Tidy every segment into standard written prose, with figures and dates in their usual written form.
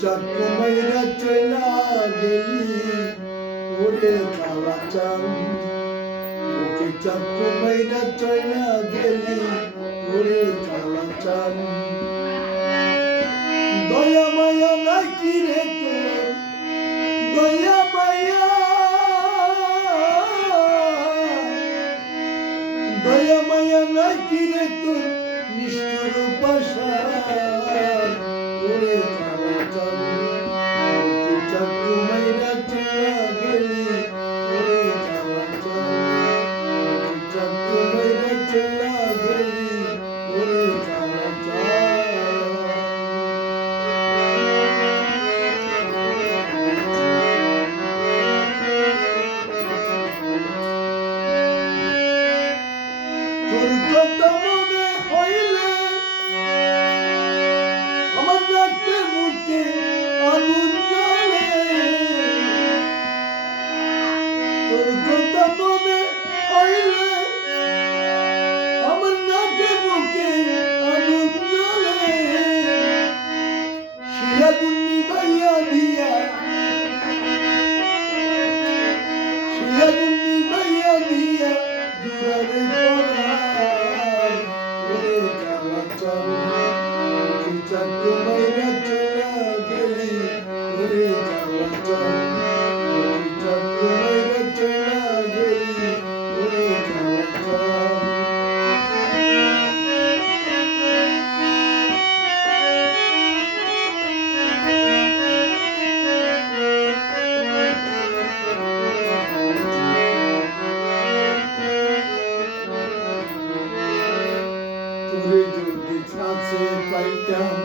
চাকু মাইরা চইলা গেলি ওরে কালা চাঁদ ওকে চাকু মাইরা চইলা গেলি ওরে কালা চাঁদ দয়া মায়া নাকি রে তোর দয়া মায়া দয়া মায়া নাকি রে তোর নিষ্ঠুর পাশার ওরে কালা চাঁদ ওকে চাকু মাইরা চইলা গেলি ওরে কালা চাঁদ ওকে চাকু মাইরা চইলা গেলি ওরে কালা চাঁদ তোর কথা মনে হইলে আমার নাকের মুখে আগুন জ্বলে তোর কথা মনে হইলে আমার নাকের মুখে আগুন জ্বলে সে আগুন নিভাইয়া দিয়া সে আগুন নিভাইয়া দিয়া দুয়ারে পড়ার ওরে কালা চাঁদ ওকে চাকু মাইরা চইলা গেলি ওরে কালা চাঁদ ওকে চাকু মাইরা চইলা গেলি ওরে কালা চাঁদ তোরে যদি কাছে পাইতাম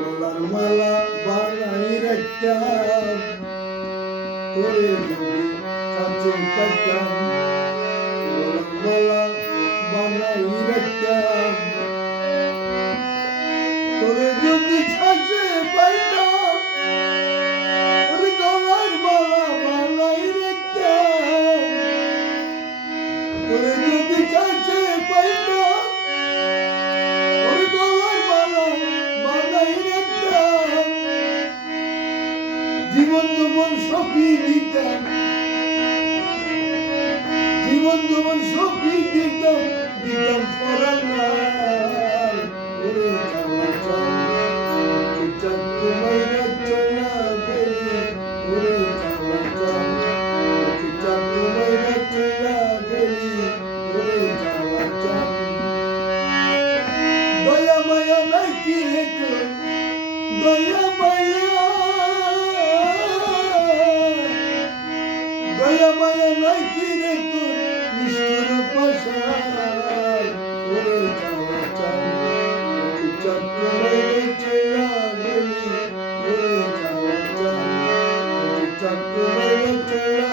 গলার মালা বানাই রাখতাম তোরে যদি কাছে পাইতাম গলার মালা বানাই রাখতাম তোরে যদি কাছে পাইতাম ওরে গলার মালা বানাই রাখতাম তোরে যদি কাছে পাইতাম ওরে গলার মালা বানাই রাখতাম জীবন যৌবন সবই দিতাম জীবন যৌবন সবই দিতাম দিতাম পরাণ নাই ওরে কালা চাঁদ ওকে চাকু মাইরা চইলা গেলি ওরে কালা চাঁদ ওকে চাকু মাইরা চইলা গেলি ওরে কালা চাঁদ দয়া মায়া নাকি রে তোর দয়া মায়া দয়া মায়া নাকি রে তোর নিষ্ঠুর পাশার ওরে কালা চাঁদ ওকে চাকু মাইরা চইলা গেলি ওরে কালা চাঁদ ওকে চাকু মাইরা চইলা